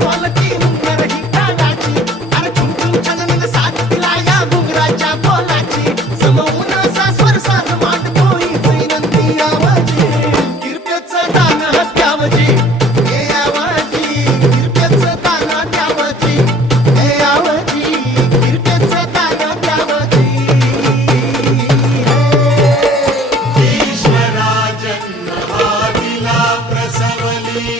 ढोलकी हुंदर ही कानाची, अरे झुमझुम छानन साथ दिला या घुंगराच्या बोलाची, समवून असा स्वर साध मांडतो हीच विनंती आवाजी, किरप्याचं दान हत्यावजी, हे आवाजी, किरप्याचं दान हत्यावजी, हे आवाजी, किरप्याचं दान हत्यावजी. ईश्वरा जन्म हा दिला प्रसवली